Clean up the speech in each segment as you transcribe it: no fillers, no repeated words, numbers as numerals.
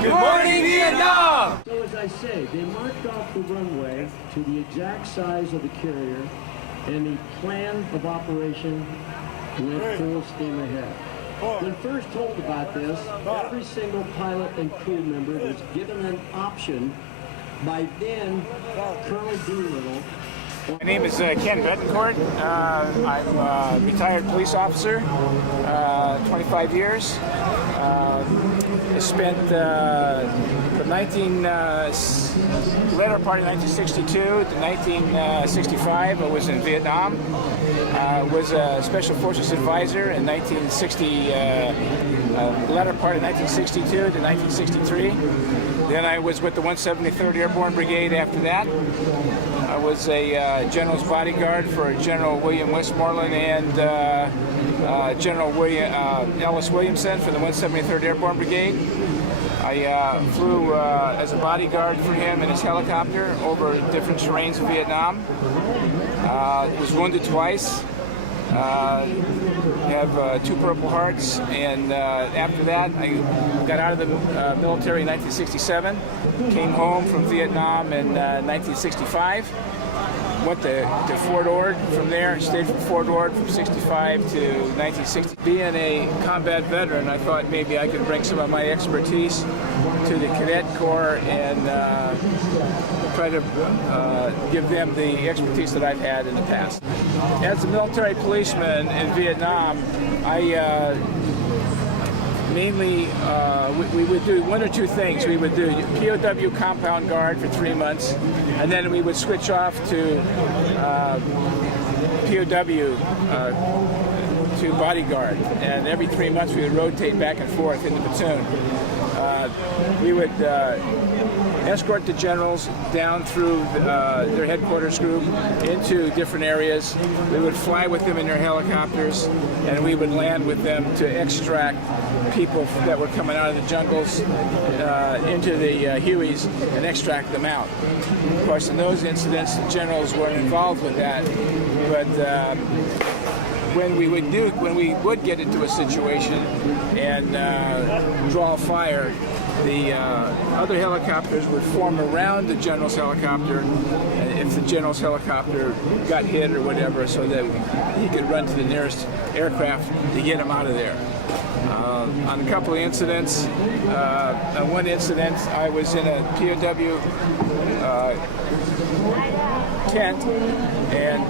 Good morning, Vietnam! So as I say, they marked off the runway to the exact size of the carrier, and the plan of operation went full steam ahead. When first told about this, every single pilot and crew member was given an option by then Colonel Doolittle. My name is Ken Betancourt. I'm a retired police officer, 25 years. I spent from later part of 1962 to 1965. I was in Vietnam. Was a Special Forces advisor in 1960, latter part of 1962 to 1963. Then I was with the 173rd Airborne Brigade after that. I was a general's bodyguard for General William Westmoreland and General Ellis Williamson for the 173rd Airborne Brigade. I flew as a bodyguard for him in his helicopter over different terrains of Vietnam. Was wounded twice. Have 2 Purple Hearts, and after that I got out of the military in 1967, came home from Vietnam in 1965, went to Fort Ord from there, stayed from Fort Ord from 65 to 1960. Being a combat veteran, I thought maybe I could bring some of my expertise to the Cadet Corps and try to give them the expertise that I've had in the past. As a military policeman in Vietnam, I mainly, we would do 1 or 2 things. We would do POW compound guard for 3 months, and then we would switch off to POW to bodyguard. And every 3 months we would rotate back and forth in the platoon. We would escort the generals down through their headquarters group into different areas. We would fly with them in their helicopters, and we would land with them to extract people that were coming out of the jungles into the Hueys and extract them out. Of course, in those incidents, the generals weren't involved with that, but when we would get into a situation and draw fire, the other helicopters would form around the general's helicopter if the general's helicopter got hit or whatever, so that he could run to the nearest aircraft to get him out of there. On a couple of incidents, on one incident I was in a POW tent, and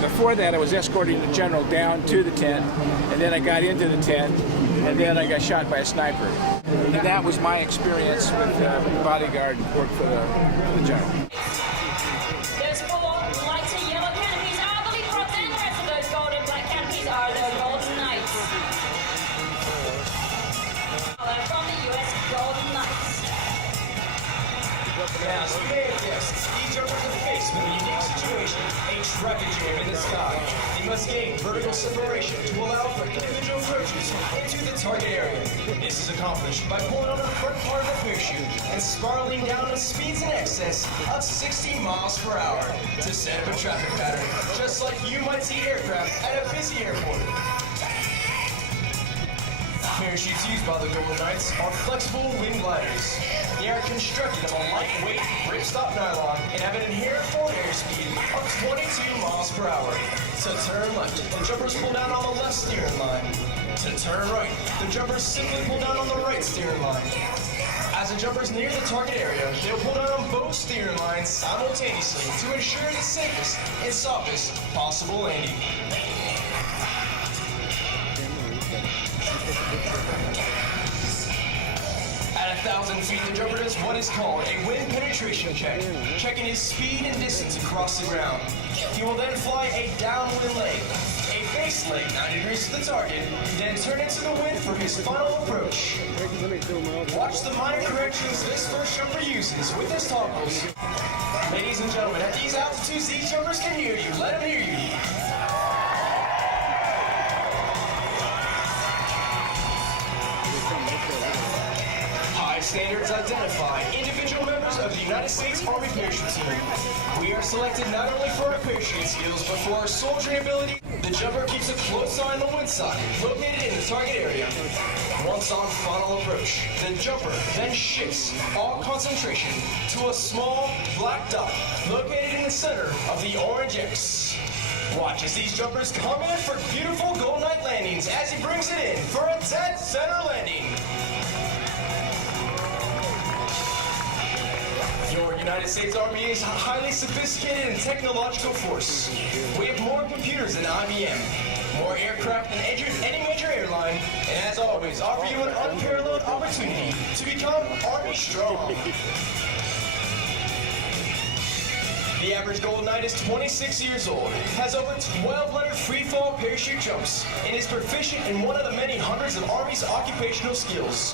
before that I was escorting the general down to the tent, and then I got into the tent, and then I got shot by a sniper. And that was my experience with the bodyguard work for the general. Those 4 lights and yellow canopies are the leapfrogs, and the rest of those gold and black canopies are the Golden Knights. From the U.S. Golden Knights. Now, as you may have guessed, these jumpers are faced with a unique situation, a traffic jam in the sky. They must gain vertical separation to allow for individual approaches into the target area. This is accomplished by pulling on the front part of a parachute and spiraling down at speeds in excess of 60 miles per hour to set up a traffic pattern, just like you might see aircraft at a busy airport. Parachutes used by the Golden Knights are flexible wing gliders. They are constructed of a lightweight ripstop nylon and have an inherent forward airspeed of 22 miles per hour. To turn left, the jumpers pull down on the left steering line. To turn right, the jumpers simply pull down on the right steering line. As the jumpers near the target area, they'll pull down on both steering lines simultaneously to ensure the safest and softest possible landing. At 1,000 feet, the jumper does what is called a wind penetration check, checking his speed and distance across the ground. He will then fly a downwind leg, a base leg 90 degrees to the target, then turn into the wind for his final approach. Watch the minor corrections this first jumper uses with his toggles. Ladies and gentlemen, at these altitudes, these jumpers can hear you. Let them hear you. High standards identify individual members of the United States Army Parachute Team. We are selected not only for our parachute skills, but for our soldiering ability. The jumper keeps a close eye on the wind socket located in the target area. Once on final approach, the jumper then shifts all concentration to a small black dot located in the center of the orange X. Watch as these jumpers come in for beautiful Golden Knight landings as he brings it in for a dead center landing. Your United States Army is a highly sophisticated and technological force. We have more computers than IBM, more aircraft than any major airline, and as always, offer you an unparalleled opportunity to become Army strong. The average Golden Knight is 26 years old, has over 1,200 free-fall parachute jumps, and is proficient in one of the many hundreds of Army's occupational skills.